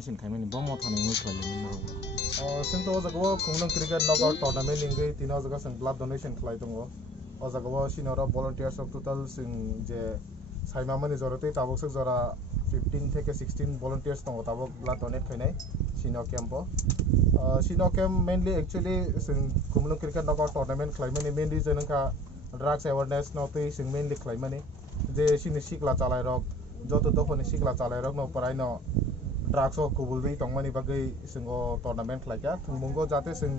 donation खाइमानि बम थानायनि खालायनो जोंथ' जागाव खुंलुं क्रिकेट नकआउट टुर्नामेन्ट इंगै तीनों जागा जों ब्लाड डोनेशन खालाय दङ जागाव सिनरा volunteers of total जों जे साइमामनि जरते ताबक से जरा 15 থেকে 16 volunteers दङ ताबक ब्लाड डोनेट खायनाय सिनो कैम्प mainly actually जों खुंलुं क्रिकेट नकआउट टुर्नामेन्ट खालायमानि मेन रिजन का ड्राग्स अवेयरनेस नतै जों मेनलि खालायमानि जे सिनि सिखला चालाय रक जत दखनि सिखला चालाय रक न परायनो ड्राग्स खुबुलबि तंमानि बागै जोंगो टुर्नामेन्ट खालायका थुंबंगो जाते जों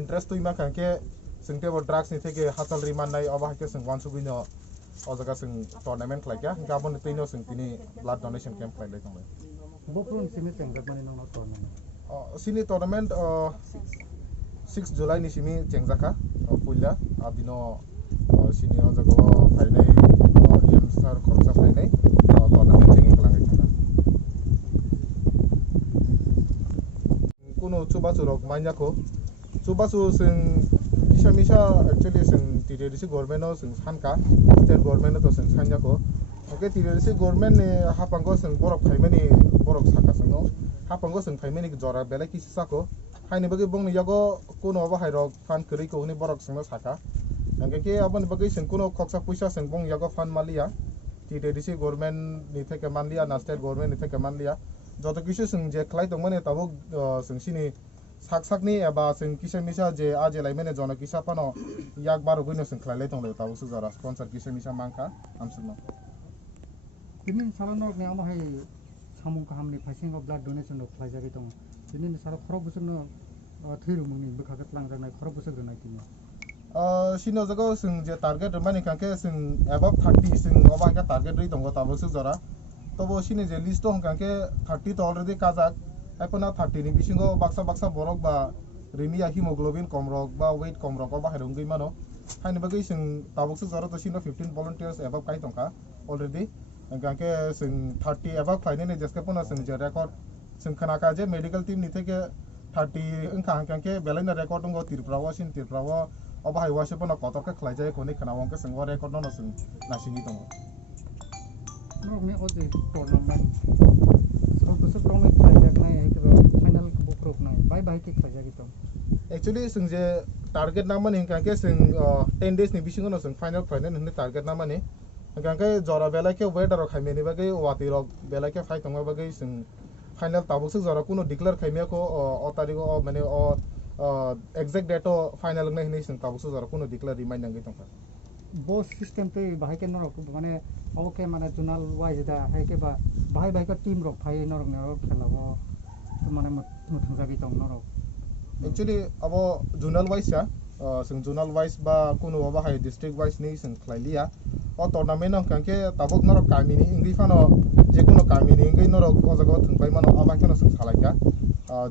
इंटरेस्ट तुइमा खांके जोंते बो ड्राग्स नि थेके हातल रिमाननाय अबाहाके जों वानसुबिनो अजगा जों टुर्नामेन्ट खालायका गाबोन तैनो जों तिनि ब्लाड डोनेशन कैम्प खालायलाय दंलाय बफुन सिनि चेंजाकमानि नो टुर्नामेन्ट सिनि टुर्नामेन्ट 6 जुलाई नि सिमी चेंजाका पुइला आदिनो सिनि अजगा फाइनाय एम स्टार खरसा फाइनाय टुर्नामेन्ट चेंगि खालामनाय थाङा कुनो चुबासु रक माइनाको चुबासु जों किसामिसा एक्चुअली जों टिरेरिसि गभर्नमेन्टआव जों सानका स्टेट गभर्नमेन्टआव जों सानजाको ओके टिरेरिसि गभर्नमेन्ट नि हापांगो जों बरक फाइमानि बरक साका जों हापांगो जों फाइमानि जरा बेले किसाको हाइनि बगे बंनि यागो कुनो बाहाय रक फान करिको नि बरक जों साका के अपन बगे जों कुनो खक्सा पैसा जों बंग यागो फान मालिया टिरेरिसि गभर्नमेन्ट नि थेके मानलिया ना स्टेट गभर्नमेन्ट नि थेके मानलिया जत किसु जों जे खलाय दंमाने ताबो जों सिनि साकसाकनि एबा जों किसामिसा जे आजेलाय माने जन किसा पानो याक बारो गइनो जों खलायलाय दंलाय ताबो सु जरा स्पन्सर किसामिसा मांका आमसुनो बिनि सालानो ने आमाहाय सामुं काहामनि फाइसिंग ब्लाड डोनेशन खलायजारि दं बिनि सारा खरब बोसोरनो थैरुमनि बखागत लांजानाय खरब बोसोर गनाय तिनि सिनो जगो जों जे टारगेट माने कांके जों एबव 30 जों अबाहाय टारगेट रै दंगो ताबो सु जरा तबो सिनि जे लिस्ट दं कांके 30 तो अलरेडी काजाक एपना 30 नि बिसिंगो बाक्सा बरक बा रिमिया हिमोग्लोबिन कमरक बा वेट कमरक बा बाहेरं गै मानो हाइनि बगै जों ताबुकसो जरा तो सिनो 15 volunteers एबव काइ दंका अलरेडी कांके जों 30 एबव फाइनेनि जेसके पना जों जे रेकर्ड जों खनाका जे मेडिकल टीम नि थेके 30 अंका कांके बेलाइना रेकर्ड दंगो तिरफ्राव अबाहाय वासे पना कतरके खलाय जाय कोनि खनावंके जों रेकर्ड न जों नासिनि दंगो नरमे अजे टुर्नामेन्ट सब बोसोर टंगे खलायजाकनाय एबा फाइनाल बख्रबनाय बाय के खलायजागि दं एक्चुअली जों जे टारगेट ना माने कांके जों 10 days नि बिसिंगनो जों फाइनल फाइनल होनने टारगेट ना माने कांके जरा बेलाके वेदर खाइमेनि बागै वाति रक बेलाके फाइ तंगा बागै जों फाइनल ताबुकसो जरा कुनो डिक्लेयर खाइमेको अ तारिखो माने एक्जेक्ट डेट फाइनल नै हिनै जों ताबुकसो जरा कुनो डिक्लेयर रिमाइंड नंगै तंका बस सिस्टम ते बाहाय के नरक माने ओके माने जोनाल वाइज दा हाय के बा बाहाय का टीम रक फाइ नरक ने खेलाबो माने मुथुं जागि दं नरक एक्चुअली अब जोनाल वाइज या जों जोनाल वाइज बा कुनो बाहाय डिस्ट्रिक्ट वाइज नै जों खलायलिया अ टुर्नामेन्ट न कांके ताबुक नरक कामिनि इंग्रि फानो जे कुनो कामिनि इंगै नरक अजगा थुंबाय मानो अबाकेनो जों सालायका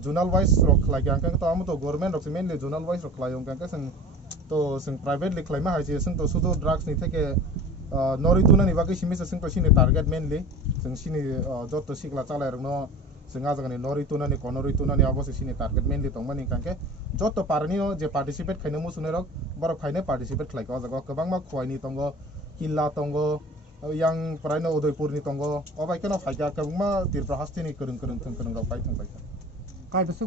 जोनाल वाइज रक खलाय कांके तो आमो तो गभर्नमेन्ट रक मेनलि जोनाल वाइज रक खलाय कांके जों प्राइवेट लिखलायमा हाय जे जों तो सुदो ड्रग्स नि थेके नरितुनानि बागै सिमिसे जों तो सिनि टारगेट मेनलि जों सिनि जत सिखला चालाय रनो जों आजगानि नरितुनानि कोनरितुनानि अबसे सिनि टारगेट मेनलि तंमानि कांके जत पारनि जे पार्टिसिपेट खायनो मुसुने रक बर फाइने पार्टिसिपेट खलायका अजगा गोबां मा खुवाइनि तंगो किल्ला तंगो yang प्रायनो उदयपुरनि तंगो अबाइकेनो फाइका गोबां मा तिरप्रा हास्तिनि करं रक फाइ थंबाय काय बसु